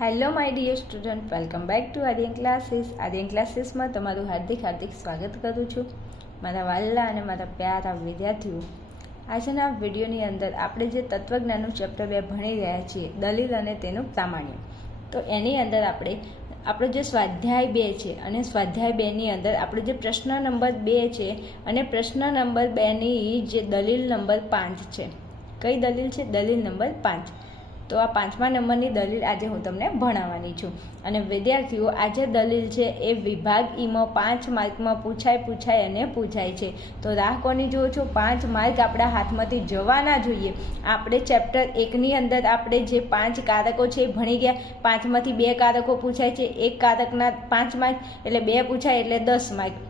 Hello my dear student, welcome back to Aryan classes. Aryan ક્લાસીસમાં તમારું હાર્દિક સ્વાગત કરું છું. મારા વાલા અને મારા પ્યારા વિદ્યાર્થીઓ, આજના વિડીયોની અંદર આપણે જે તત્વજ્ઞાનનું ચેપ્ટર 2 ભણી રહ્યા છીએ, દલીલ અને તેનું પ્રામાણ્ય, તો એની અંદર આપણો જે સ્વાધ્યાય 2 છે અને સ્વાધ્યાય 2ની અંદર આપણો જે પ્રશ્ન નંબર 2 છે અને પ્રશ્ન નંબર 2ની જે દલીલ નંબર 5 છે. કઈ દલીલ છે? દલીલ નંબર 5. તો આ 5મા નંબરની દલીલ આજે હું તમને ભણાવવાની છું. અને વિદ્યાર્થીઓ, આ જે દલીલ છે એ વિભાગ ઈમાં 5 માર્કમાં પૂછાય છે. તો રાહ કોની જુઓ છો? 5 માર્ક આપણા હાથમાંથી જવા ના જોઈએ. આપણે ચેપ્ટર 1ની અંદર આપણે જે 5 કારકો છે એ ભણી ગયા. 5માંથી 2 કારકો પૂછાય છે, એક કારકના 5 માર્ક એટલે 2 પૂછાય એટલે 10 માર્ક.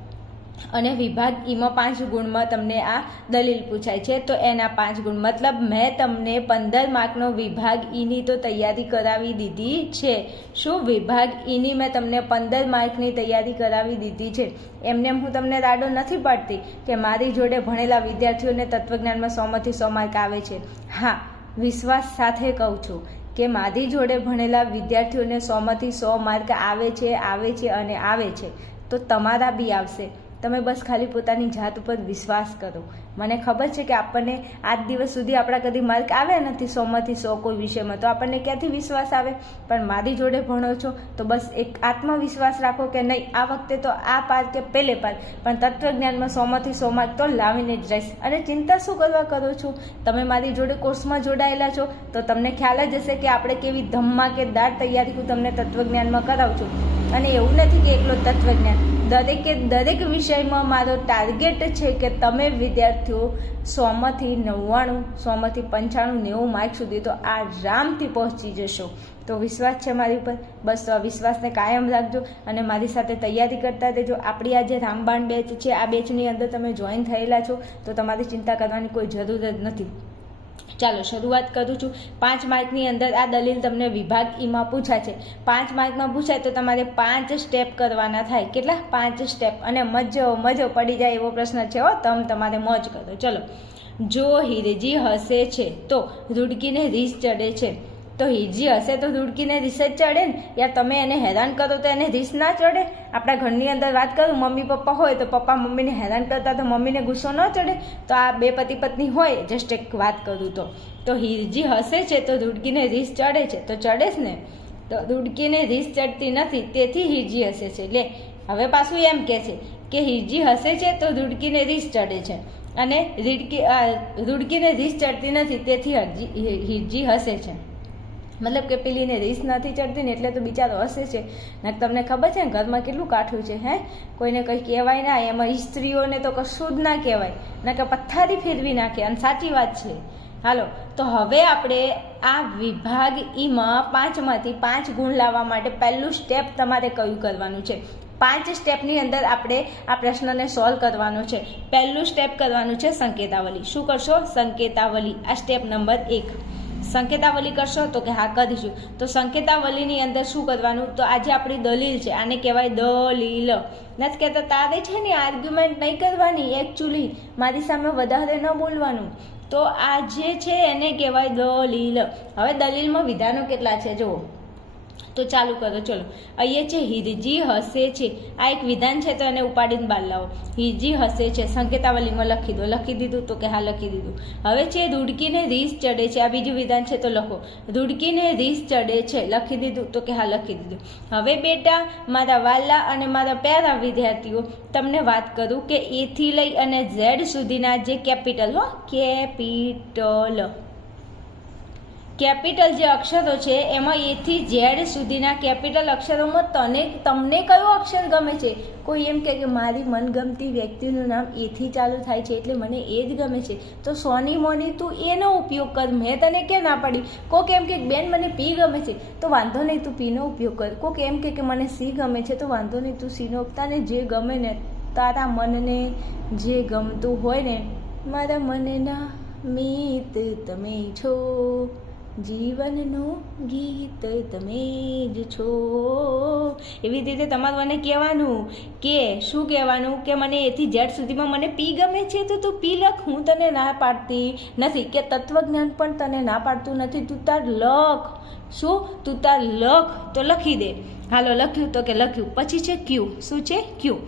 અને વિભાગ ઈમાં 5 ગુણમાં તમને આ દલીલ પૂછાય છે, તો એના 5 ગુણ. મતલબ મેં તમને 15 માર્કનો વિભાગ ઈની તો તૈયારી કરાવી દીધી છે. શું? વિભાગ ઈની મેં તમને 15 માર્કની તૈયારી કરાવી દીધી છે. એમને હું તમને રાડો નથી પાડતી કે મારી જોડે ભણેલા વિદ્યાર્થીઓને તત્વજ્ઞાનમાં 100માંથી 100 માર્ક આવે છે. હા, વિશ્વાસ સાથે કહું છું કે મારી જોડે ભણેલા વિદ્યાર્થીઓને 100માંથી 100 માર્ક આવે છે. તો તમારા બી આવશે. તમે બસ ખાલી પોતાની જાત ઉપર વિશ્વાસ કરો. મને ખબર છે કે આપણને આજ દિવસ સુધી આપણા કદી માર્ક આવ્યા નથી 100માંથી 100 કોઈ વિષયમાં, તો આપણને ક્યાંથી વિશ્વાસ આવે? પણ મારી જોડે ભણો છો તો બસ એક આત્મવિશ્વાસ રાખો કે નહીં, આ વખતે તો આ પાર કે પેલે પાર, પણ તત્વજ્ઞાનમાં 100માંથી 100 માર્ક તો લાવીને જ રહીશ. અને ચિંતા શું કરવા કરો છો? તમે મારી જોડે કોર્સમાં જોડાયેલા છો તો તમને ખ્યાલ જ હશે કે આપણે કેવી ધમાકેદાર તૈયારી હું તમને તત્વજ્ઞાનમાં કરાવું છું. અને એવું નથી કે એકલો તત્વજ્ઞાન, દરેક વિષયમાં મારો ટાર્ગેટ છે કે તમે વિદ્યાર્થીઓ 100માંથી 99, 100માંથી 95, 90 માર્ક સુધી તો આરામથી પહોંચી જશો. તો વિશ્વાસ છે મારી ઉપર, બસ તો આ વિશ્વાસને કાયમ રાખજો અને મારી સાથે તૈયારી કરતા રહેજો. આપણી આ જે રામબાણ બેચ છે, આ બેચની અંદર તમે જોઈન થયેલા છો તો તમારી ચિંતા કરવાની કોઈ જરૂર જ નથી. ચાલો શરૂઆત કરું છું. 5 માર્કની અંદર આ દલીલ તમને વિભાગ ઈમાં પૂછાય છે. 5 માર્કમાં પૂછાય તો તમારે 5 સ્ટેપ કરવાના થાય. કેટલા? 5 સ્ટેપ. અને મજો પડી જાય એવો પ્રશ્ન છે હો, તમારે મોજ કરો. ચલો, જો હિરજી હસે છે તો રૂડકીને રીસ ચડે છે. તો હિરજી હશે તો રૂડકીને રીસ જ ચડે ને યાર. તમે એને હેરાન કરો તો એને રીસ ના ચડે? આપણા ઘરની અંદર વાત કરું, મમ્મી પપ્પા હોય તો પપ્પા મમ્મીને હેરાન કરતા તો મમ્મીને ગુસ્સો ન ચડે? તો આ બે પતિ પત્ની હોય, જસ્ટ એક વાત કરું તો હિરજી હસે છે તો રૂડકીને રીસ ચડે છે, તો ચડે જ ને. તો રૂડકીને રીસ ચડતી નથી, તેથી હિરજી હસે છે. લે, હવે પાછું એમ કહે છે કે હિરજી હસે છે તો રૂડકીને રીસ ચડે છે, અને રૂડકીને રીસ ચડતી નથી, તેથી હિરજી હસે છે. મતલબ કે પેલીને રીસ નથી ચડતી ને એટલે તો બિચારો હસે છે. ને તમને ખબર છે ને ઘરમાં કેટલું કાઠું છે, હે? કોઈને કંઈ કહેવાય ના, એમાં સ્ત્રીઓને તો કશું જ ના કહેવાય, ના કે પથ્થારી ફેરવી નાખે. અને સાચી વાત છે. હાલો, તો હવે આપણે આ વિભાગ ઈમાં 5માંથી 5 ગુણ લાવવા માટે પહેલું સ્ટેપ તમારે કયું કરવાનું છે? 5 સ્ટેપની અંદર આપણે આ પ્રશ્નને સોલ્વ કરવાનો છે. પહેલું સ્ટેપ કરવાનું છે સંકેતાવલી. શું કરશો? સંકેતાવલી. આ સ્ટેપ નંબર 1. સંકેતાવલી કરશો? તો કે હા કરીશું. તો સંકેતાવલીની અંદર શું કરવાનું? તો આજે આપણી દલીલ છે, આને કહેવાય દલીલ. નથી કહેતા તારે છે ને આર્ગ્યુમેન્ટ નહીં કરવાની, એકચ્યુઅલી મારી સામે વધારે ન બોલવાનું. તો આ જે છે એને કહેવાય દલીલ. હવે દલીલમાં વિધાનો કેટલા છે જુઓ. તો ચાલુ કરો. ચલો, અહીંયા છે હિરજી હસે છે. આ એક વિધાન છે, તો એને ઉપાડીને બહાર લાવો. હિરજી હસે છે સંકેતાવલીમાં લખી દો. લખી દીધું? તો કે હા લખી દીધું. હવે છે રૂડકીને રીસ ચડે છે. આ બીજું વિધાન છે, તો લખો. રૂડકીને રીસ ચડે છે. લખી દીધું? તો કે હા લખી દીધું. હવે બેટા, મારા વાલા અને મારા પ્યારા વિદ્યાર્થીઓ, તમને વાત કરું કે એ થી લઈ અને ઝેડ સુધીના જે કેપિટલ જે અક્ષરો છે એમાં એ થી ઝેડ સુધીના કેપિટલ અક્ષરોમાં તમને કયો અક્ષર ગમે છે? કોઈ એમ કે મારી મનગમતી વ્યક્તિનું નામ એથી ચાલુ થાય છે એટલે મને એ જ ગમે છે, તો સોની મોની તું એનો ઉપયોગ કર. મેં તને ક્યાં ના પાડી? કોક એમ કે બેન મને પી ગમે છે, તો વાંધો નહીં તું પીનો ઉપયોગ કર. કોક એમ કે મને સી ગમે છે, તો વાંધો નહીં તું સીનો. તને જે ગમે ને, તારા મનને જે ગમતું હોય ને. મારા મનના મીત તમે છો, જીવનનું ગીત તમે જ છો. એવી રીતે તમારે મને કહેવાનું કે શું કહેવાનું કે મને એથી ઝેડ સુધીમાં મને પી ગમે છે તો તું પી લખ. હું તને ના પાડતી નથી કે તત્વજ્ઞાન પણ તને ના પાડતું નથી. તું તાર લખ. શું? તું તાર લખ તો લખી દે. હાલો લખ્યું તો કે લખ્યું. પછી છે ક્યુ. શું છે? ક્યુ.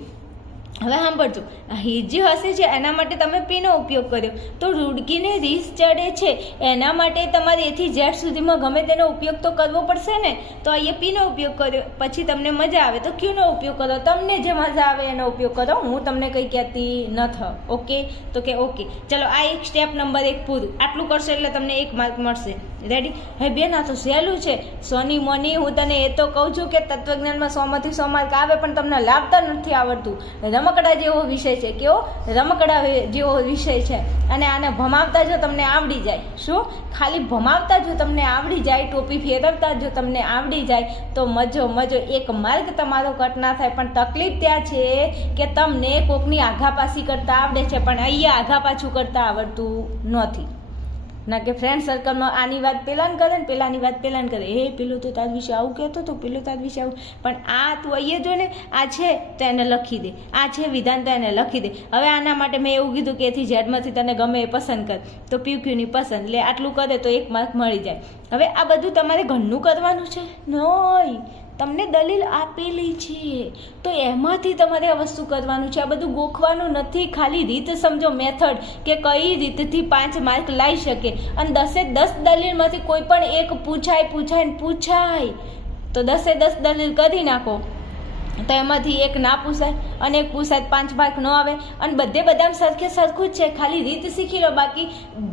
હવે સાંભળજો, હિરજી હસે છે એના માટે તમે પીનો ઉપયોગ કર્યો, તો રૂડકીને રીસ ચડે છે એના માટે તમારે એથી ઝેડ સુધીમાં ગમે તેનો ઉપયોગ તો કરવો પડશે ને. તો અહીંયા પીનો ઉપયોગ કર્યો. પછી તમને મજા આવે તો ક્યુનો ઉપયોગ કરો. તમને જે મજા આવે એનો ઉપયોગ કરો. હું તમને કંઈ કહેતી નથી. ઓકે? તો કે ઓકે. ચલો આ એક સ્ટેપ નંબર 1 પૂરું. આટલું કરશો એટલે તમને 1 માર્ક મળશે. રેડી? હે બેન, આ તો સહેલું છે. સોની મોની, હું તને એ તો કહું છું કે તત્વજ્ઞાનમાં 100 માંથી 100 માર્ક આવે, પણ તમને લાવતા નથી આવડતું. રમકડા જેવો વિષય છે. કેવો? રમકડા જેવો વિષય છે. અને આને ભમાવતા જો તમને આવડી જાય, શું? ખાલી ભમાવતા જો તમને આવડી જાય, ટોપી ફેરવતા જો તમને આવડી જાય તો મજો મજો. 1 માર્ક તમારો કટ ના થાય. પણ તકલીફ ત્યાં છે કે તમને કોકની આઘાપાછી કરતા આવડે છે, પણ અહીંયા આઘાપાછું કરતા આવડતું નથી. ના કે ફ્રેન્ડ સર્કલમાં આની વાત પેલાને કરે ને પેલાની વાત પેલાને કરે. એ પેલો તો તાર વિશે આવું કહેતો હતો, પેલો તાર વિશે આવું. પણ આ તું અહીંયા જો ને, આ છે તો એને લખી દે, આ છે વિધાન તો એને લખી દે. હવે આના માટે મેં એવું કીધું કે એથી ઝેડમાંથી તને ગમે એ પસંદ કર, તો PQની પસંદ લે. આટલું કરે તો 1 માર્ક મળી જાય. હવે આ બધું તમારે ઘરનું કરવાનું છે નહીં. તમને દલીલ આપેલી છે તો એમાંથી તમારે આ વસ્તુ કરવાનું છે. આ બધું ગોખવાનું નથી. ખાલી રીત સમજો, મેથડ, કે કઈ રીતથી 5 માર્ક લાવી શકે. અને 10 દલીલમાંથી કોઈ પણ એક પૂછાય તો 10 દલીલ કરી નાખો તો એમાંથી એક ના પૂછાય અને એક પૂછાય 5 માર્ક ન આવે. અને બધામાં સરખું જ છે. ખાલી રીત શીખી લો. બાકી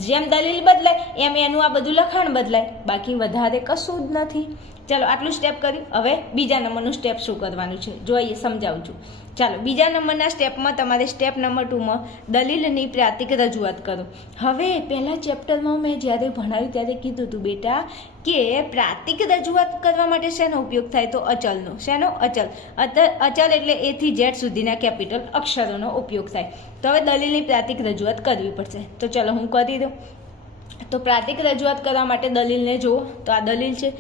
જેમ દલીલ બદલાય એમ એનું આ બધું લખાણ બદલાય. બાકી વધારે કશું જ નથી. ચાલો આટલું સ્ટેપ કર્યું. હવે બીજા નંબરનું સ્ટેપ શું કરવાનું છે જોઈએ, સમજાવું છું. ચાલો બીજા નંબરના સ્ટેપમાં તમારે સ્ટેપ નંબર 2માં દલીલની પ્રાતિક રજૂઆત કરો. હવે પહેલા ચેપ્ટરમાં મેં જ્યારે ભણાવ્યું ત્યારે કીધું હતું બેટા કે પ્રાતિક રજૂઆત કરવા માટે શેનો ઉપયોગ થાય? તો અચલનો. શેનો? અચલ. અચલ એટલે એથી ઝેડ સુધીના કેપિટલ અક્ષરોનો ઉપયોગ થાય. તો હવે દલીલની પ્રાતિક રજૂઆત કરવી પડશે. તો ચલો હું કરી દઉં. તો પ્રાતિક રજૂઆત કરવા માટે દલીલને જુઓ. તો આ દલીલ છે.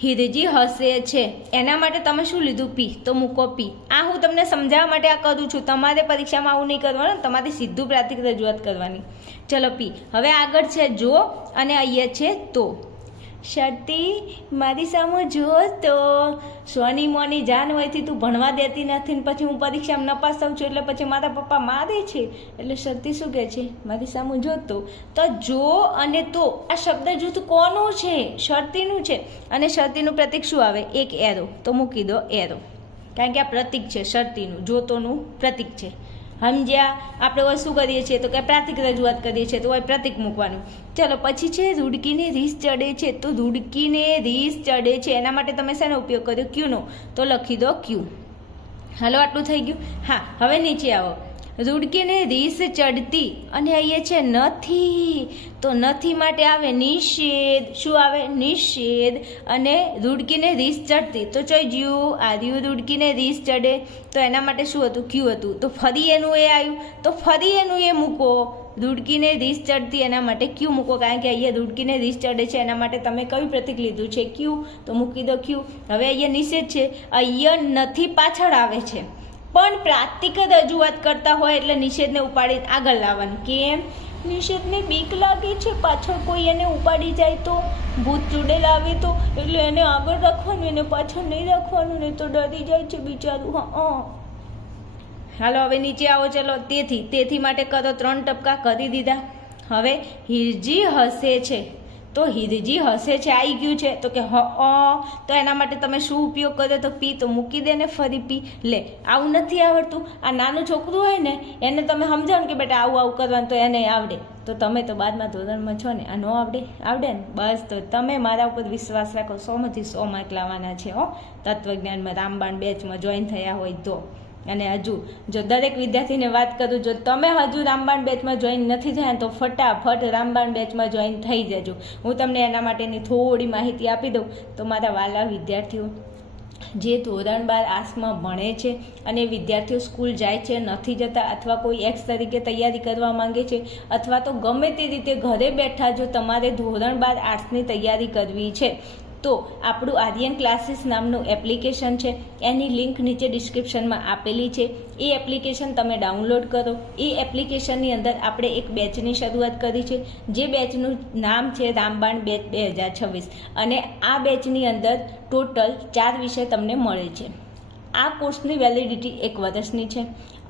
હિરજી હસે છે એના માટે તમે શું લીધું? પી. તો મૂકો પી. આ હું તમને સમજાવવા માટે આ કરું છું. તમારે પરીક્ષામાં આવું નહીં કરવાનું. તમારે સીધું પ્રાતિક રજૂઆત કરવાની. ચલો પી. હવે આગળ છે જો અને અહીંયા છે તો. શરતી મારી સામે જો તો સોની મોની જાન હોયથી તું ભણવા દેતી નથી ને પછી હું પરીક્ષામાં નપાસ થઉં છું એટલે પછી મારા પપ્પા મારે છે. એટલે શરતી શું કહે છે? મારી સામે જોતો. તો જો અને તો આ શબ્દ જૂથ કોનું છે? શરતીનું છે. અને શરતીનું પ્રતીક શું આવે? એક એરો. તો મૂકી દો એરો, કારણ કે આ પ્રતીક છે શરતીનું, જોતોનું પ્રતીક છે. સમજ્યા? આપણે હવે શું કરીએ છીએ તો કે પ્રાતિક રજૂઆત કરીએ છીએ તો હવે પ્રતીક મૂકવાનું. ચલો પછી છે રૂડકીને રીસ ચડે છે. તો રૂડકીને રીસ ચડે છે એના માટે તમે શેનો ઉપયોગ કર્યો? ક્યુનો. તો લખી દો ક્યુ. હાલો આટલું થઈ ગયું. હા, હવે નીચે આવો. રૂડકીને રીસ ચડતી અને અહીંયા છે નથી. તો નથી માટે આવે નિષેધ. શું આવે? નિષેધ. અને રૂડકીને રીસ ચડતી તો ચોઈ જ્યું આ રહ્યું રૂડકીને રીસ ચડે. તો એના માટે શું હતું? ક્યુ હતું. તો ફરી એનું એ આવ્યું તો ફરી એનું એ મૂકો. રૂડકીને રીસ ચડતી એના માટે ક્યુ મૂકો, કારણ કે અહીંયા રૂડકીને રીસ ચડે છે એના માટે તમે કયું પ્રતીક લીધું છે? ક્યુ. તો મૂકી દો ક્યુ. હવે અહીંયા નિષેધ છે. અહીંયા નથી પાછળ આવે છે, પણ પ્રાતિક રજૂઆત કરતા હોય એટલે નિષેધને ઉપાડીને આગળ લાવવાનું. કેમ? નિષેધને બીક લાગે છે પાછળ કોઈ એને ઉપાડી જાય તો, ભૂત ચૂડેલ આવે તો, એટલે એને આગળ રાખવાનું, એને પાછળ નહીં રાખવાનું, નહીં તો ડરી જાય છે બિચારું. હા, હાલો હવે નીચે આવો. ચલો તેથી માટે કરો 3 ટપકા કરી દીધા. હવે હિરજી હસે છે. તો હિરજી હસે છે આવી ગયું છે તો કે તો એના માટે તમે શું ઉપયોગ કર્યો? તો પી. તો મૂકી દે ને ફરી પી. લે, આવું નથી આવડતું. આ નાનું છોકરું હોય ને એને તમે સમજાવો કે બેટા આવું કરવાનું, તો એને આવડે. તો તમે તો બાદમાં ધોરણમાં છો ને, આ ન આવડે ને બસ. તો તમે મારા ઉપર વિશ્વાસ રાખો. 100 માંથી 100 માર્ક લાવવાના છે તત્વજ્ઞાનમાં રામબાણ બેચમાં જોઈન થયા હોય તો. અને હજુ જો દરેક વિદ્યાર્થીને વાત કરું, જો તમે હજુ રામબાણ બેચમાં જોઈન નથી થયા તો ફટાફટ રામબાણ બેચમાં જોઈન થઈ જજો. હું તમને એના માટેની થોડી માહિતી આપી દઉં. તો મારા વાલા વિદ્યાર્થીઓ, જે ધોરણ 12 આર્ટ્સમાં ભણે છે અને વિદ્યાર્થીઓ સ્કૂલ જાય છે, નથી જતા, અથવા કોઈ એક્સ તરીકે તૈયારી કરવા માંગે છે, અથવા તો ગમે તે રીતે ઘરે બેઠા જો તમારે ધોરણ 12 આર્ટ્સની તૈયારી કરવી છે તો આપણું આર્યન ક્લાસીસ નામનું એપ્લિકેશન છે, એની લિંક નીચે ડિસ્ક્રિપ્શનમાં આપેલી છે. એ એપ્લિકેશન તમે ડાઉનલોડ કરો. એ એપ્લિકેશનની અંદર આપણે એક બેચની શરૂઆત કરી છે, જે બેચનું નામ છે રામબાણ બેચ 2026, અને આ બેચની અંદર ટોટલ 4 વિષય તમને મળે છે. આ કોર્સની વેલિડિટી 1 વર્ષની છે,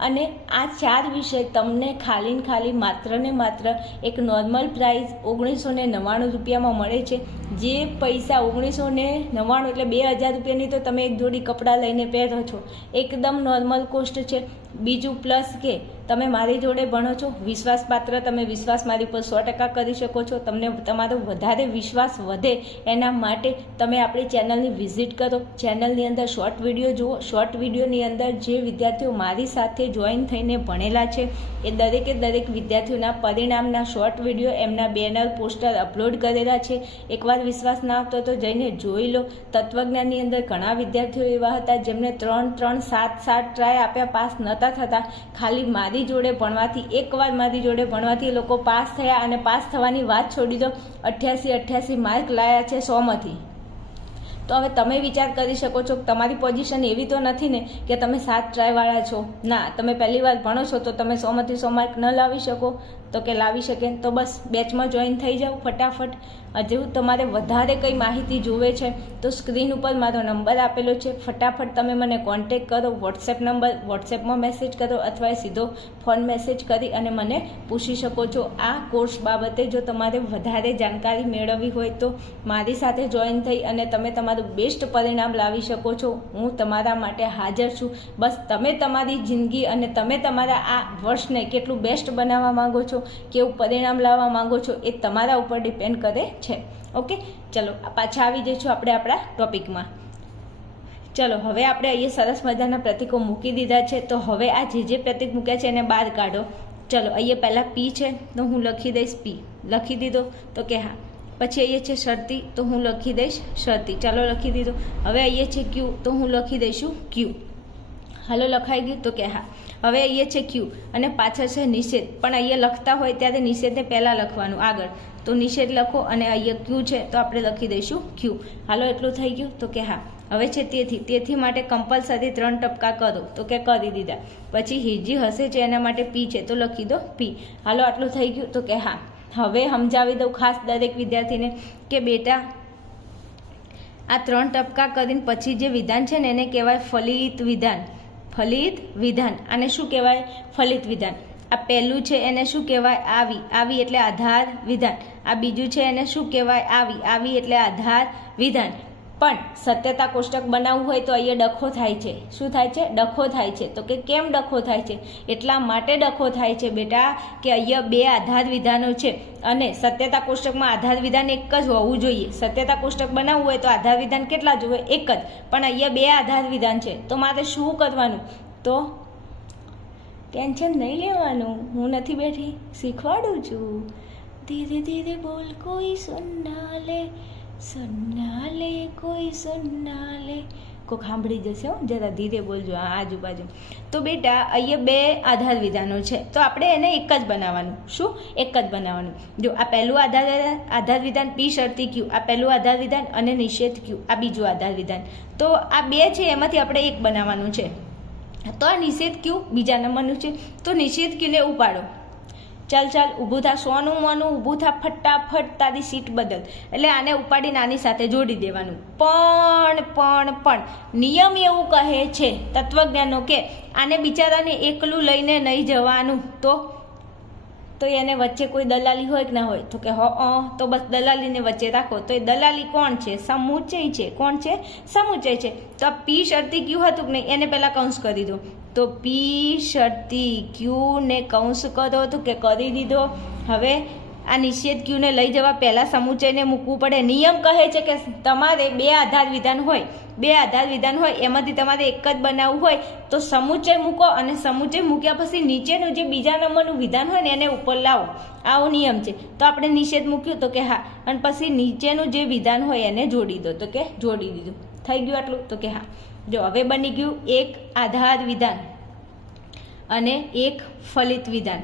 અને આ 4 વિષય તમને ખાલી માત્ર ને માત્ર એક નોર્મલ પ્રાઇસ 1999 રૂપિયામાં મળે છે. જે પૈસા 1999 એટલે 2000 રૂપિયાની તો તમે એક જોડી કપડાં લઈને પહેરો છો, એકદમ નોર્મલ કોસ્ટ છે. બીજું પ્લસ કે તમે મારી જોડે ભણો છો, વિશ્વાસપાત્ર, તમે વિશ્વાસ મારી પર 100% કરી શકો છો. તમને તમારો વધારે વિશ્વાસ વધે એના માટે તમે આપણી ચેનલની વિઝિટ કરો, ચેનલની અંદર શોર્ટ વિડીયો જુઓ. શોર્ટ વિડીયોની અંદર જે વિદ્યાર્થીઓ મારી સાથે જોઈન થઈને ભણેલા છે એ દરેક વિદ્યાર્થીઓના પરિણામના શોર્ટ વિડીયો, એમના બેનર, પોસ્ટર અપલોડ કરેલા છે. એકવાર વિશ્વાસ ના આવતો તો જઈને જોઈ લો. તત્વજ્ઞાનની અંદર ઘણા વિદ્યાર્થીઓ એવા હતા જેમને 3, 7 ટ્રાય આપ્યા, પાસ નહોતા થતા. ખાલી મારી જોડે ભણવાથી, એકવાર મારી જોડે ભણવાથી એ લોકો પાસ થયા, અને પાસ થવાની વાત છોડી દો, 88 માર્ક લાયા છે 100માંથી. તો હવે તમે વિચાર કરી શકો છો કે તમારી પોઝિશન એવી તો નથી ને કે તમે 7 ટ્રાયવાળા છો. ના, તમે પહેલી વાર ભણો છો તો તમે 100માંથી 100 માર્ક ન લાવી શકો, તો કે લાવી શકે તો બસ બેચમાં જોઈન થઈ જાઓ ફટાફટ. હજુ તમારે વધારે કંઈ માહિતી જોવે છે તો સ્ક્રીન ઉપર મારો નંબર આપેલો છે, ફટાફટ તમે મને કોન્ટેક કરો. વોટ્સએપમાં મેસેજ કરો, અથવા સીધો ફોન મેસેજ કરી અને મને પૂછી શકો છો. આ કોર્સ બાબતે જો તમારે વધારે જાણકારી મેળવવી હોય તો મારી સાથે જોઈન થઈ અને તમે તમારું બેસ્ટ પરિણામ લાવી શકો છો. હું તમારા માટે હાજર છું. બસ તમે તમારી જિંદગી અને તમે તમારા આ વર્ષને કેટલું બેસ્ટ બનાવવા માંગો છો, કેવું પરિણામ લાવવા માંગો છો, એ તમારા ઉપર ડિપેન્ડ કરે છે. ઓકે, ચલો પાછા આવી જઈશું આપણે આપણા ટોપિકમાં. ચલો હવે આપણે અહીંયા સરસ મજાના પ્રતીકો મૂકી દીધા છે, તો હવે આ જે પ્રતીક મૂક્યા છે એને બહાર કાઢો. ચલો અહીંયા પહેલાં પી છે તો હું લખી દઈશ પી. લખી દીધો તો કે હા. પછી અહીંયા છે શરતી તો હું લખી દઈશ શરતી. ચાલો લખી દીધો. હવે અહીંયા છે ક્યુ તો હું લખી દઈશું ક્યુ. હાલો લખાઈ ગયું તો કે હા. હવે અહીંયા છે ક્યુ અને પાછળ છે નિષેધ, પણ અહીંયા લખતા હોય ત્યારે નિષેધને પહેલાં લખવાનું આગળ, તો નિષેધ લખો અને અહીંયા ક્યુ છે તો આપણે લખી દઈશું ક્યુ. હાલો એટલું થઈ ગયું તો કે હા. હવે છે તેથી માટે કમ્પલસરી 3 ટપકા કરો તો કે કરી દીધા. પછી હિજી હશે છે એના માટે પી છે તો લખી દો પી. હાલો આટલું થઈ ગયું તો કે હા. હવે સમજાવી દઉં ખાસ દરેક વિદ્યાર્થીને કે બેટા આ 3 ટપકા કરીને પછી જે વિધાન છે ને એને કહેવાય ફલિત વિધાન. ફલિત વિધાન. આને શું કહેવાય? ફલિત વિધાન. આ પહેલું છે એને શું કહેવાય? આવી એટલે આધાર વિધાન. આ બીજું છે એને શું કહેવાય? આવી એટલે આધાર વિધાન. પણ સત્યતા કોષ્ટક બનાવવું હોય તો અહીંયા ડખો થાય છે. શું થાય છે? ડખો થાય છે. તો કે કેમ ડખો થાય છે? એટલા માટે ડખો થાય છે બેટા કે અહીંયા 2 આધાર વિધાનો છે અને સત્યતા કોષ્ટકમાં આધાર વિધાન એક જ હોવું જોઈએ. સત્યતા કોષ્ટક બનાવવું હોય તો આધાર વિધાન કેટલા જોઈએ? એક જ. પણ અહીંયા 2 આધાર વિધાન છે, તો મારે શું કરવાનું? તો ટેન્શન નહીં લેવાનું, હું નથી બેઠી, શીખવાડું છું. ધીરે ધીરે બોલ કોઈ સુનના લે કોઈ સુનના લે. કોઈક સાંભળી જશે હો, જરા ધીરે બોલજો આજુબાજુ. તો બેટા અહીંયા 2 આધાર વિધાનો છે તો આપણે એને એક જ બનાવવાનું. શું? એક જ બનાવવાનું. જો આ પહેલું આધાર વિધાન પી શરતી ક્યુ, આ પહેલું આધાર વિધાન, અને નિષેધ ક્યુ આ બીજું આધાર વિધાન. તો આ 2 છે એમાંથી આપણે એક બનાવવાનું છે. તો આ નિષેધ ક્યુ બીજા નંબરનું છે, તો નિષેધ ક્યુને ઉપાડો. ચાલ ઊભું થા, સોનું મોનું ઊભું થા, ફટાફટ તારી સીટ બદલ. એટલે આને ઉપાડીને આની સાથે જોડી દેવાનું. પણ નિયમ એવું કહે છે તત્વજ્ઞાનો કે આને બિચારાને એકલું લઈને નહીં જવાનું. તો એને વચ્ચે કોઈ દલાલી હોય કે ના હોય? તો કે તો બસ દલાલીને વચ્ચે રાખો. તો એ દલાલી કોણ છે? સમુચય છે. કોણ છે? સમુચય છે. તો પી શરતી ક્યુ હતું કે નહીં એને પહેલાં કૌંસ કરી દો. તો પી શરતી ક્યુ ને કૌંસ કરો તો કે કરી દીધો. હવે આ નિષેધ ક્યુને લઈ જવા પહેલાં સમુચયને મૂકવું પડે. નિયમ કહે છે કે તમારે બે આધાર વિધાન હોય એમાંથી તમારે એક જ બનાવવું હોય તો સમુચય મૂકો અને સમુચય મૂક્યા પછી નીચેનું જે બીજા નંબરનું વિધાન હોય ને એને ઉપર લાવો. આવો નિયમ છે. તો આપણે નિષેધ મૂક્યું તો કે હા, અને પછી નીચેનું જે વિધાન હોય એને જોડી દો તો કે જોડી દીધું. થઈ ગયું આટલું તો કે હા. જો હવે બની ગયું એક આધાર વિધાન અને એક ફલિત વિધાન.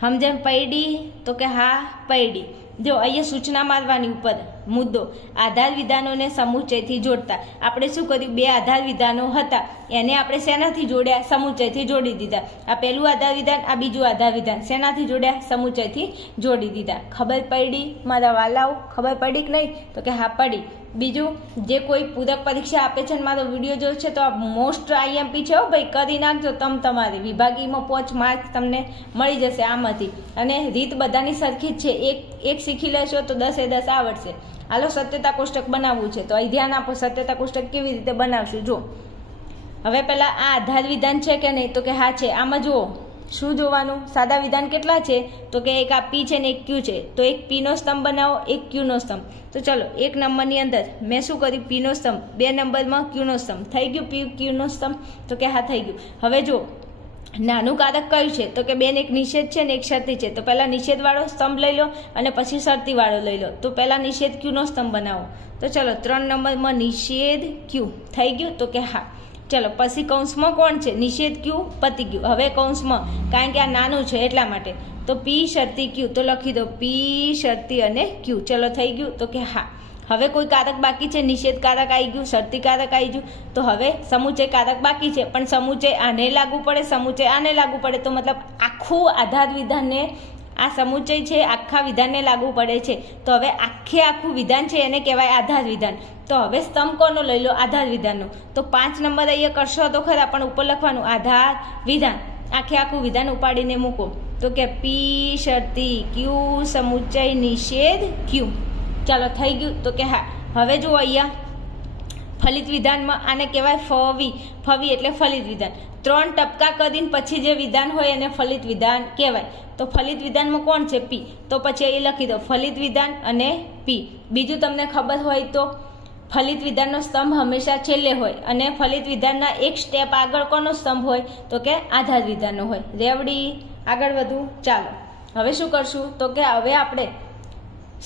સમજણ પડી તો કે હા પડી. જો અહીંયા સૂચના મારવાની ઉપર મુદ્દો આધાર વિધાનોને સમુચયથી જોડતા. આપણે શું કર્યું, બે આધાર વિધાનો હતા એને આપણે શેનાથી જોડ્યા, સમુચયથી જોડી દીધા. આ પહેલું આધાર વિધાન, આ બીજું આધાર વિધાન, શેનાથી જોડ્યા, સમુચયથી જોડી દીધા. ખબર પડી મારા વાલાઓ? ખબર પડી કે નહીં તો કે હા પડી. બીજું, જે કોઈ પૂરક પરીક્ષા આપે છે અને મારો વિડીયો જોયો છે તો આ મોસ્ટ આઈએમપી છે હો ભાઈ, કરી નાખજો. તમારી વિભાગીમાં 5 માર્ક તમને મળી જશે આમાંથી. અને રીત બધાની સરખી જ છે. એક શીખી લેશો તો 10 આવડશે. હાલો સત્યતા કોષ્ટક બનાવવું છે તો અહીં ધ્યાન આપો, સત્યતા કોષ્ટક કેવી રીતે બનાવશું. જો હવે પહેલાં આ આધાર વિધાન છે કે નહીં તો કે હા છે. આમાં જુઓ શું જોવાનું, સાદા વિધાન કેટલા છે તો કે એક આ પી છે ને એક ક્યુ છે. તો એક પીનો સ્તંભ બનાવો, એક ક્યુનો સ્તંભ. તો ચલો 1 નંબરની અંદર મેં શું કર્યું, પીનો સ્તંભ, 2 નંબરમાં ક્યુનો સ્તંભ. થઈ ગયું પી ક્યુનો સ્તંભ તો કે હા થઈ ગયું. હવે જો નાનું કારક કયું છે તો કે બેન એક નિષેધ છે ને એક શરતી છે. તો પહેલાં નિષેધવાળો સ્તંભ લઈ લો અને પછી શરતીવાળો લઈ લો. તો પહેલાં નિષેધ ક્યુનો સ્તંભ બનાવો. તો ચલો 3 નંબરમાં નિષેધ ક્યુ. થઈ ગયું તો કે હા. ચલો પછી કૌંસમાં કોણ છે, નિષેધ ક્યુ પતી ગયું. હવે કૌંસમાં, કારણ કે આ નાનું છે એટલા માટે, તો પી શરતી ક્યુ. તો લખી દો પી શરતી અને ક્યુ. ચલો થઈ ગયું તો કે હા. હવે કોઈ કારક બાકી છે, નિષેધ કારક આવી ગયું, શરતી કારક આવી ગયું. તો હવે સમુચય કારક બાકી છે, પણ સમુચય આને લાગુ પડે, સમુચય આને લાગુ પડે. તો મતલબ આખું આધાર વિધાનને, આ સમુચય છે આખા વિધાનને લાગુ પડે છે. તો હવે આખું વિધાન છે એને કહેવાય આધાર વિધાન. તો હવે સ્તંભ કોનો લઈ લો, આધાર વિધાનનો. તો 5 નંબર અહીંયા કરશો તો ખરા, પણ ઉપર લખવાનું આધાર વિધાન. આખું વિધાન ઉપાડીને મૂકો. તો કે પી શરતી ક્યુ સમુચય નિષેધ ક્યુ. ચાલો થઈ ગયું તો કે હા. હવે જુઓ અહીંયા ફલિત વિધાનમાં આને કહેવાય ફવી એટલે ફલિત વિધાન. 3 ટપકા કરીને પછી જે વિધાન હોય એને ફલિત વિધાન કહેવાય. તો ફલિત વિધાનમાં કોણ છે, પી. તો પછી અહીં લખી દો ફલિત વિધાન અને પી. બીજું તમને ખબર હોય તો ફલિત વિધાનનો સ્તંભ હંમેશા છેલ્લે હોય અને ફલિત વિધાનના એક સ્ટેપ આગળ કોનો સ્તંભ હોય તો કે આધાર વિધાનનો હોય. રેવડી આગળ વધું. ચાલો હવે શું કરશું તો કે હવે આપણે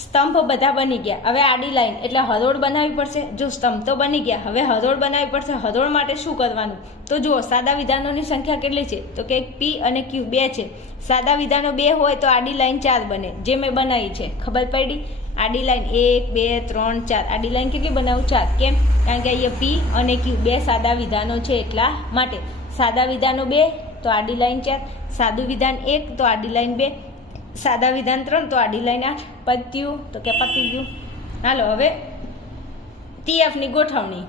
સ્તંભ બધા બની ગયા. હવે આડી લાઈન એટલે હરોળ બનાવવી પડશે. જો સ્તંભ તો બની ગયા, હવે હરોળ બનાવવી પડશે. હરોળ માટે શું કરવાનું તો જુઓ, સાદા વિધાનોની સંખ્યા કેટલી છે તો કે પી અને ક્યુ 2 છે. સાદા વિધાનો 2 હોય તો આડી લાઈન 4 બને, જે મેં બનાવી છે. ખબર પડી? આડી લાઈન 1 2 3 4. આડી લાઈન કેટલી બનાવું? 4. કેમ? કારણ કે અહીંયા પી અને ક્યુ 2 સાદા વિધાનો છે એટલા માટે. સાદા વિધાનો 2 તો આડી લાઈન 4, સાદું વિધાન 1 તો આડી લાઈન 2, સાદા વિધાન 3 તો આડી લાઈન 8. પત્યું તો કે પતી ગયું. હાલો હવે ટીએફની ગોઠવણી.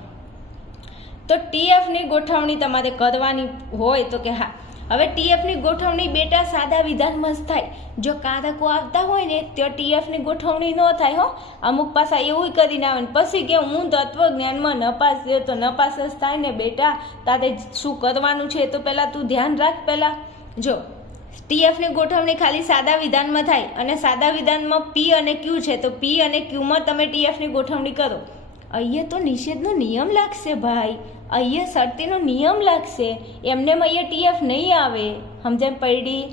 તો ટીએફની ગોઠવણી તમારે કરવાની હોય તો કે હા. હવે ટીએફની ગોઠવણી બેટા સાદા વિધાનમાં જ થાય. જો કારકો આવતા હોય ને તો ટીએફની ગોઠવણી ન થાય હો. અમુક પાસા એવું કરીને આવે ને પછી કે હું તત્વજ્ઞાનમાં નપાસ ગયો તો નપાસ જ થાય ને બેટા. તારે શું કરવાનું છે તો પહેલાં તું ધ્યાન રાખ. પહેલાં જો ટીએફની ગોઠવણી ખાલી સાદા વિધાનમાં થાય અને સાદા વિધાનમાં પી અને ક્યુ છે. તો પી અને ક્યુમાં તમે ટીએફની ગોઠવણી કરો. અહીંયા તો નિષેધનો નિયમ લાગશે ભાઈ, અહીંયા શરતીનો નિયમ લાગશે. એમને અહીંયા ટીએફ નહીં આવે. સમજણ પડી?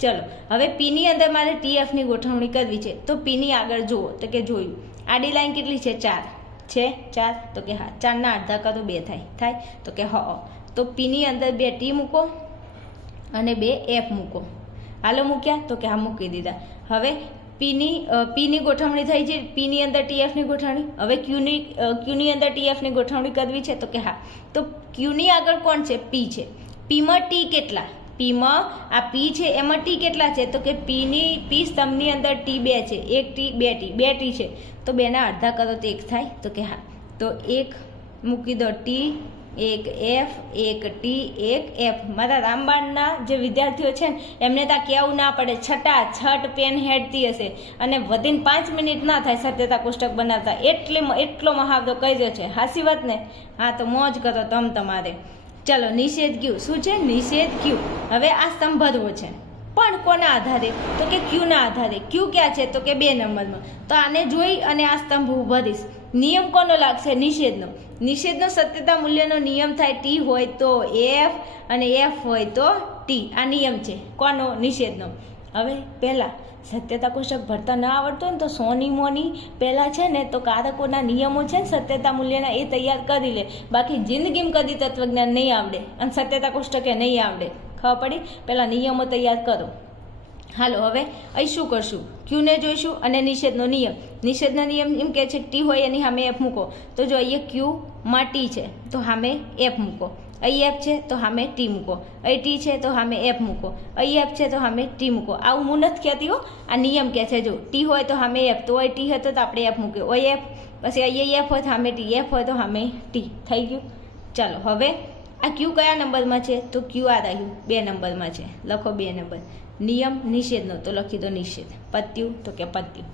ચલો હવે પીની અંદર મારે ટીએફની ગોઠવણી કરવી છે. તો પીની આગળ જુઓ તો કે જોયું આડી લાઈન કેટલી છે? 4 છે. 4 તો કે હા. 4 ના અડધા કરો 2 થાય તો કે હા. તો પીની અંદર 2 ટી મૂકો અને 2 એફ મૂકો. હાલો મૂક્યા તો કે હા મૂકી દીધા. હવે પીની ગોઠવણી થઈ છે. પીની અંદર ટીએફની ગોઠવણી. હવે ક્યુની અંદર ટીએફની ગોઠવણી કરવી છે તો કે હા. તો ક્યુની આગળ કોણ છે? પી છે. પીમાં ટી કેટલા? પીમાં આ પી છે એમાં ટી કેટલા છે તો કે પી સ્તંભની અંદર ટી 2 છે. 1 ટી 2 ટી 2 ટી છે. તો 2 ના અડધા કરો તો 1 થાય તો કે હા. તો 1 મૂકી દો ટી, 1 એફ, 1 ટી, 1 એફ. મારા રામબાણના જે વિદ્યાર્થીઓ છે ને એમને ત્યાં કહેવું ના પડે, છટ પેન હેડતી હશે અને વધીને 5 મિનિટ ના થાય સત્યતા કોષ્ટક બનાવતા. એટલો મહાવરો કર્યો છે. હાસી વાત ને? હા તો મોજ કરો તમારે. ચલો નિષેધ ક્યુ. શું છે? નિષેધ ક્યુ. હવે આ સ્તંભ ભરવો છે. પણ કોના આધારે? તો કે ક્યુના આધારે. ક્યુ ક્યાં છે? તો કે 2 નંબરમાં. તો આને જોઈ અને આ સ્તંભ હું ભરીશ. નિયમ કોનો લાગશે? નિષેધનો. નિષેધનો સત્યતા મૂલ્યનો નિયમ થાય ટી હોય તો એફ અને એફ હોય તો ટી. આ નિયમ છે કોનો? નિષેધનો. હવે પહેલાં સત્યતા કોષ્ટક ભરતા ના આવડતું હોય ને તો સોની મોની પહેલાં છે ને તો કારકોના નિયમો છે ને સત્યતા મૂલ્યના એ તૈયાર કરી લે. બાકી જિંદગીમાં કદી તત્વજ્ઞાન નહીં આવડે અને સત્યતા કોષ્ટકે નહીં આવડે. ખબર પડી? પહેલાં નિયમો તૈયાર કરો. હાલો હવે અહીં શું કરશું? ક્યુને જોઈશું અને નિષેધનો નિયમ. નિષેધનો નિયમ એમ કહે છે ટી હોય એની સામે એફ મૂકો. તો જો અહીંયા ક્યુમાં ટી છે તો સામે એફ મૂકો. અહીં એફ છે તો સામે ટી મૂકો. અહીં ટી છે તો સામે એફ મૂકો. અહીં એફ છે તો સામે ટી મૂકો. આવું હું નથી કહેતી હો, આ નિયમ કહે છે. જો ટી હોય તો સામે એફ, તો અહીં ટી હતો તો આપણે એફ મૂક્યો. અહીં એફ, પછી અહીં એફ હોય તો સામે ટી, એફ હોય તો સામે ટી. થઈ ગયું? ચાલો હવે આ ક્યુ કયા નંબરમાં છે? તો ક્યુ આ રહ્યું 2 નંબરમાં છે. લખો 2 નંબર. નિયમ નિષેધનો તો લખી દો નિષેધ. પત્યું તો કે પત્યું.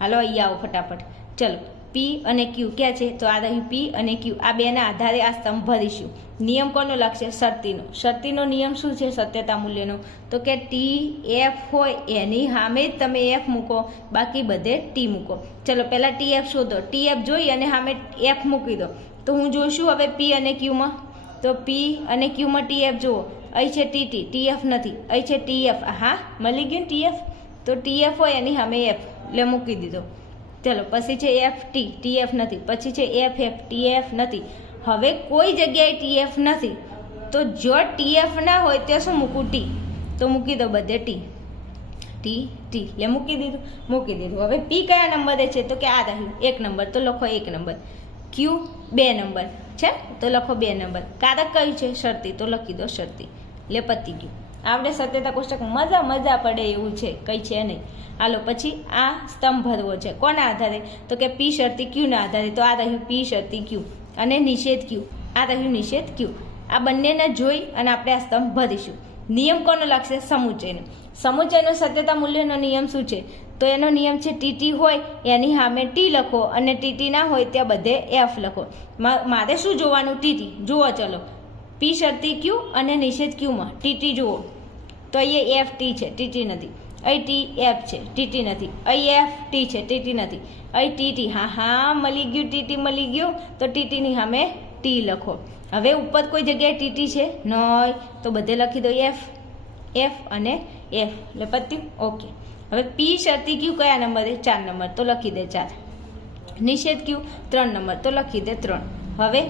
હાલો અહીં આવો ફટાફટ. ચલો પી અને ક્યુ ક્યાં છે? તો આ રહ્યું પી અને ક્યુ. આ બેના આધારે આ સ્તંભ ભરીશું. નિયમ કોનો લાગશે? શરતીનો. શરતીનો નિયમ શું છે સત્યતા મૂલ્યનો? તો કે ટી એફ હોય એની સામે જ તમે એફ મૂકો, બાકી બધે ટી મૂકો. ચલો પહેલાં ટી એફ શોધો. ટી એફ જોઈ અને સામે એફ મૂકી દો. તો હું જોઈશું હવે પી અને ક્યુમાં. તો પી અને ક્યુમાં ટી એફ જુઓ. અહીં છે ટી ટી એફ નથી. અહીં છે ટી એફ. હા મળી ગયું ટી એફ. તો ટી એફ હોય એની સામે એફ એટલે મૂકી દીધો. ચલો પછી છે એફ ટી એફ નથી. પછી છે એફ ટી એફ નથી. હવે કોઈ જગ્યાએ ટી એફ નથી તો જો ટી એફ ના હોય ત્યાં શું મૂકું? ટી. તો મૂકી દો બધે ટી એટલે મૂકી દીધું. હવે પી કયા નંબરે છે? તો કે આ રહ્યું 1 નંબર. તો લખો 1 નંબર. ક્યુ 2 નંબર છે તો લખો 2 નંબર. કારક કયું છે? શરતી. તો લખી દો શરતી. એટલે પતી ગયું. આપણે સત્યતા કોષ્ટક મજા પડે એવું છે, કંઈ છે નહીં. હાલો પછી આ સ્તંભ ભરવો છે. કોના આધારે? તો કે પી શરતી ક્યુના આધારે. તો આ રહ્યું પી શરતી ક્યુ અને નિષેધ ક્યુ. આ રહ્યું નિષેધ ક્યુ. આ બંનેને જોઈ અને આપણે આ સ્તંભ ભરીશું. નિયમ કોનો લાગશે? સમુચયનો. સમુચયનો સત્યતા મૂલ્યનો નિયમ શું છે? તો એનો નિયમ છે ટીટી હોય એની સામે ટી લખો અને ટીટી ના હોય ત્યાં બધે એફ લખો. મારે શું જોવાનું? ટીટી. જુઓ ચલો પી શરતી ક્યુ અને નિષેધ ક્યુમાં ટીટી જુઓ. તો અહીંયા એફ ટી છે, ટીટી નથી. અહીં ટી એફ છે, ટીટી નથી. અહીં એફ ટી છે, ટીટી નથી. અહીં ટીટી. હા મળી ગયું, ટીટી મળી ગયું. તો ટીટીની સામે ટી લખો. હવે ઉપર કોઈ જગ્યાએ ટીટી છે નહીં તો બધે લખી દો એફ અને એફ એટલે પત્યું. ઓકે. હવે પી શરતી ક્યુ કયા નંબરે? 4 નંબર. તો લખી દે 4. નિષેધ ક્યુ 3 નંબર. તો લખી દે 3. હવે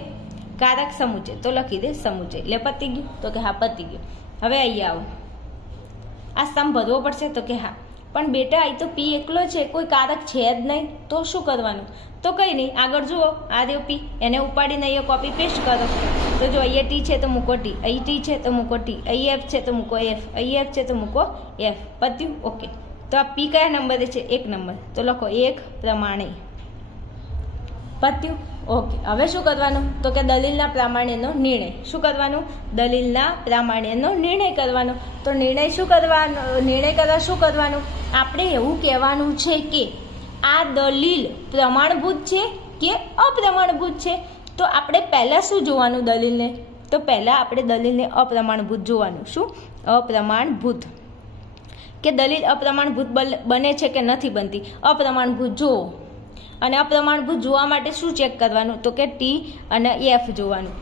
કારક સમુચય. તો લખી દે સમુચય. એટલે પતી ગયું. તો કે હા પતી ગયું. હવે અહીંયા આવો. આ સ્તંભ ભરવો પડશે. તો કે હા. પણ બેટા અહીં તો પી એકલો છે, કોઈ કારક છે જ નહીં. તો શું કરવાનું? તો કંઈ નહીં, આગળ જુઓ. આ રહ્યો પી, એને ઉપાડીને અહીંયા કોપી પેસ્ટ કરો. તો જો અહીંયા ટી છે તો મૂકો ટી, અહીં ટી છે તો મૂકો ટી, અહીં એફ છે તો મૂકો એફ, અહીં એફ છે તો મૂકો એફ. પત્યું? ઓકે. તો આ પી કયા નંબરે છે? 1 નંબર. તો લખો 1 પ્રમાણે. પત્યું? ઓકે. હવે શું કરવાનું? તો કે દલીલના પ્રામાણ્યનો નિર્ણય. શું કરવાનું? દલીલના પ્રામાણ્યનો નિર્ણય કરવાનો. તો નિર્ણય શું કરવાનો? નિર્ણય કરવા શું કરવાનું? આપણે એવું કહેવાનું છે કે આ દલીલ પ્રમાણભૂત છે કે અપ્રમાણભૂત છે. તો આપણે પહેલાં શું જોવાનું દલીલને? તો પહેલાં આપણે દલીલને અપ્રમાણભૂત જોવાનું. શું? અપ્રમાણભૂત. કે દલીલ અપ્રમાણભૂત બને છે કે નથી બનતી? અપ્રમાણભૂત જુઓ. અને અપ્રમાણભૂત જોવા માટે શું ચેક કરવાનું? તો કે ટી અને એફ જોવાનું.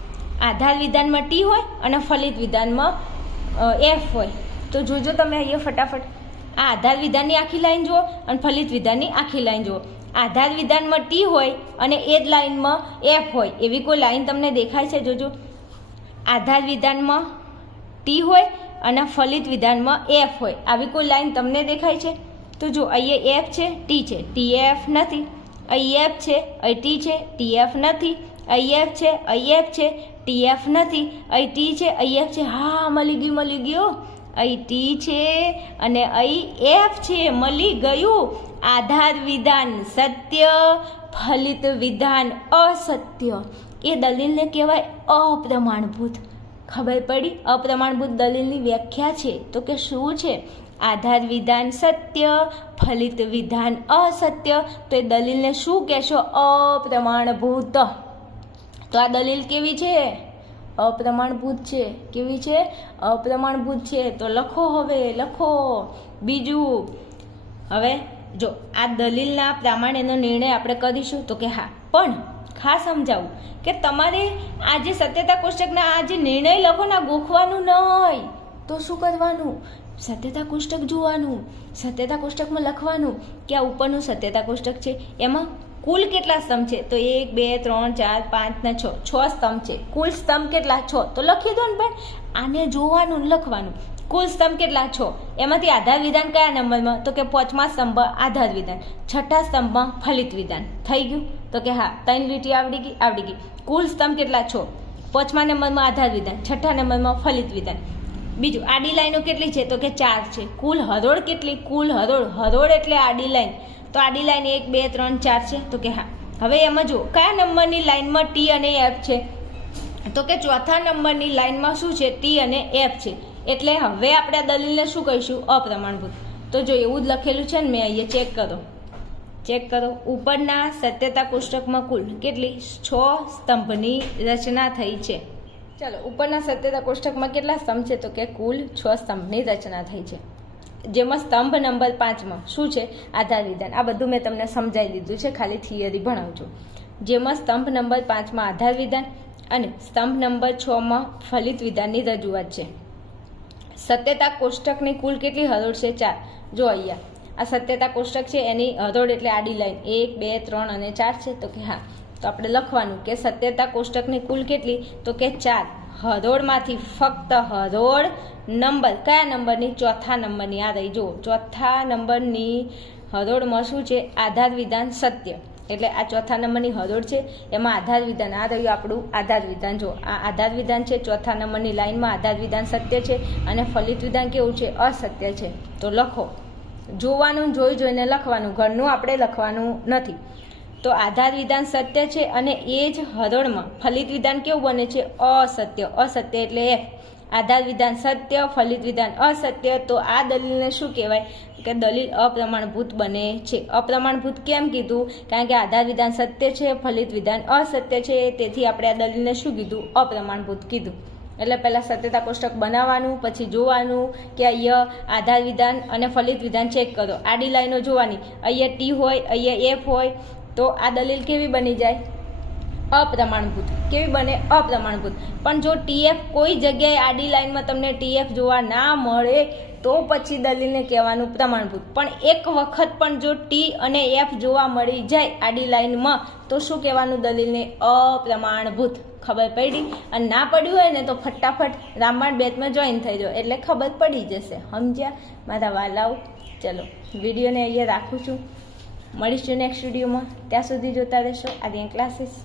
આધાર વિધાનમાં ટી હોય અને ફલિત વિધાનમાં એફ હોય. તો જોજો તમે અહીંયા ફટાફટ. આ આધાર વિધાનની આખી લાઈન જુઓ અને ફલિત વિધાનની આખી લાઈન જુઓ. આધાર વિધાનમાં ટી હોય અને એ જ લાઈનમાં એફ હોય એવી કોઈ લાઈન તમને દેખાય છે? જોજો. આધાર વિધાનમાં ટી હોય અને ફલિત વિધાનમાં એફ હોય આવી કોઈ લાઈન તમને દેખાય છે? તો જો અહીંયા એફ છે, ટી છે, ટી એફ નથી. અહીં એફ છે, અહીં ટી છે, ટી એફ નથી. અહીં એફ છે, અહીં એફ છે, ટી એફ નથી. અહીં ટી છે, અહીં એફ છે. હા મળી ગયું. અહીં ટી છે અને અહીં એફ છે. મળી ગયું. આધાર વિધાન સત્ય, ફલિત વિધાન અસત્ય. એ દલીલને કહેવાય અપ્રમાણભૂત. ખબર પડી? અપ્રમાણભૂત દલીલની વ્યાખ્યા છે તો કે શું છે? આધાર વિધાન સત્ય, ફલિત વિધાન અસત્ય. તો એ દલીલને શું કહેશો? અપ્રમાણભૂત. તો આ દલીલ કેવી છે? અપ્રમાણભૂત છે. કેવી છે? અપ્રમાણભૂત છે. તો લખો, હવે લખો. બીજું, હવે જો આ દલીલના પ્રામાણ્યનો નિર્ણય આપણે કરીશું તો કે હા, પણ ખાસ સમજાવું કે તમારે આ જે સત્યતા કોષ્ટકના આ જે નિર્ણય લખો ને ગોખવાનું નહીં. તો શું કરવાનું? સત્યતા કોષ્ટક જોવાનું, સત્યતા કોષ્ટકમાં લખવાનું કે આ ઉપરનું સત્યતા કોષ્ટક છે, એમાં કુલ કેટલા સ્તંભ છે? તો 1 2 3 4 5 ને 6 સ્તંભ છે. કુલ સ્તંભ કેટલા? 6. તો લખી દો ને બેન. આને જોવાનું, લખવાનું. કુલ સ્તંભ કેટલા? 6. એમાંથી આધાર વિધાન કયા નંબરમાં? તો કે 5મા સ્તંભમાં આધાર વિધાન, 6ઠા સ્તંભમાં ફલિત વિધાન. થઈ ગયું? તો કે હા, 3 લીટી આવડી ગઈ. કુલ સ્તંભ કેટલા? 6. 5મા નંબરમાં આધાર વિધાન, 6ઠા નંબરમાં ફલિત વિધાન. બીજું, આડી લાઈનો કેટલી છે? તો કે 4 છે. કુલ હરોળ કેટલી? કુલ હરોળ એટલે આડી લાઈન. તો આડી લાઈન 1 2 3 4 છે. તો કે હા, હવે એમાં જો કયા નંબરની લાઈનમાં ટી અને એફ છે? તો કે ચોથા નંબરની લાઈનમાં શું છે? ટી અને એફ છે. એટલે હવે આપણે આ દલીલને શું કહીશું? અપ્રમાણભૂત. તો જો એવું જ લખેલું છે ને, મેં અહીંયા ચેક કરો. ઉપરના સત્યતા કોષ્ટકમાં કુલ કેટલી? 6 સ્તંભની રચના થઈ છે. ચાલો, ઉપરના સત્યતા કોષ્ટકમાં કેટલા સ્તંભ છે? તો કે કુલ 6 સ્તંભની રચના થઈ છે. જેમાં સ્તંભ નંબર 5માં શું છે? આધાર વિધાન. આ બધું મેં તમને સમજાવી દીધું છે, ખાલી થિયરી ભણાવજો. જેમાં સ્તંભ નંબર 5માં આધાર વિધાન અને સ્તંભ નંબર 6માં ફલિત વિધાનની રજૂઆત છે. સત્યતા કોષ્ટકની કુલ કેટલી હરોળ છે? 4. જો અહીંયા આ સત્યતા કોષ્ટક છે, એની હરોળ એટલે આડી લાઈન 1 2 3 અને 4 છે. તો કે હા, તો આપણે લખવાનું કે સત્યતા કોષ્ટકની કુલ કેટલી? તો કે 4. હરોળમાંથી ફક્ત હરોળ નંબર કયા નંબરની? ચોથા નંબરની. આ રહી જુઓ, ચોથા નંબરની હરોળમાં શું છે? આધાર વિધાન સત્ય. એટલે આ ચોથા નંબરની હરોળ છે, એમાં આધાર વિધાન. આ રહ્યું આપણું આધાર વિધાન. જો આ આધાર વિધાન છે, ચોથા નંબરની લાઈનમાં આધાર વિધાન સત્ય છે અને ફલિત વિધાન કેવું છે? અસત્ય છે. તો લખો, જોવાનું, જોઈને લખવાનું, ઘરનું આપણે લખવાનું નથી. તો આધાર વિધાન સત્ય છે અને એ જ હરોળમાં ફલિત વિધાન કેવું બને છે? અસત્ય. અસત્ય એટલે એફ. આધાર વિધાન સત્ય, ફલિત વિધાન અસત્ય. તો આ દલીલને શું કહેવાય? કે દલીલ અપ્રમાણભૂત બને છે. અપ્રમાણભૂત કેમ કીધું? કારણ કે આધાર વિધાન સત્ય છે, ફલિત વિધાન અસત્ય છે, તેથી આપણે આ દલીલને શું કીધું? અપ્રમાણભૂત કીધું. એટલે પહેલાં સત્યતા કોષ્ટક બનાવવાનું, પછી જોવાનું કે અહીંયા આધાર વિધાન અને ફલિત વિધાન ચેક કરો. આડી લાઈનો જોવાની, અહીંયા ટી હોય, અહીંયા એફ હોય, તો આ દલીલ કેવી બની જાય? અપ્રમાણભૂત. કેવી બને? અપ્રમાણભૂત. પણ જો ટીએફ કોઈ જગ્યાએ આડી લાઈનમાં તમને ટીએફ જોવા ના મળે તો પછી દલીલને કહેવાનું પ્રમાણભૂત. પણ એક વખત પણ જો ટી અને એફ જોવા મળી જાય આડી લાઈનમાં તો શું કહેવાનું દલીલને? અપ્રમાણભૂત. ખબર પડી? અને ના પડ્યું હોય ને તો ફટાફટ રામાયણ બેચમાં જોઈન થઈ જાઓ, એટલે ખબર પડી જશે. સમજ્યા મારા વાલાઓ? ચલો, વિડીયોને અહીંયા રાખું છું. મળીશું નેક્સ્ટ વિડીયોમાં. ત્યાં સુધી જોતા રહેશો આર્યન ક્લાસીસ.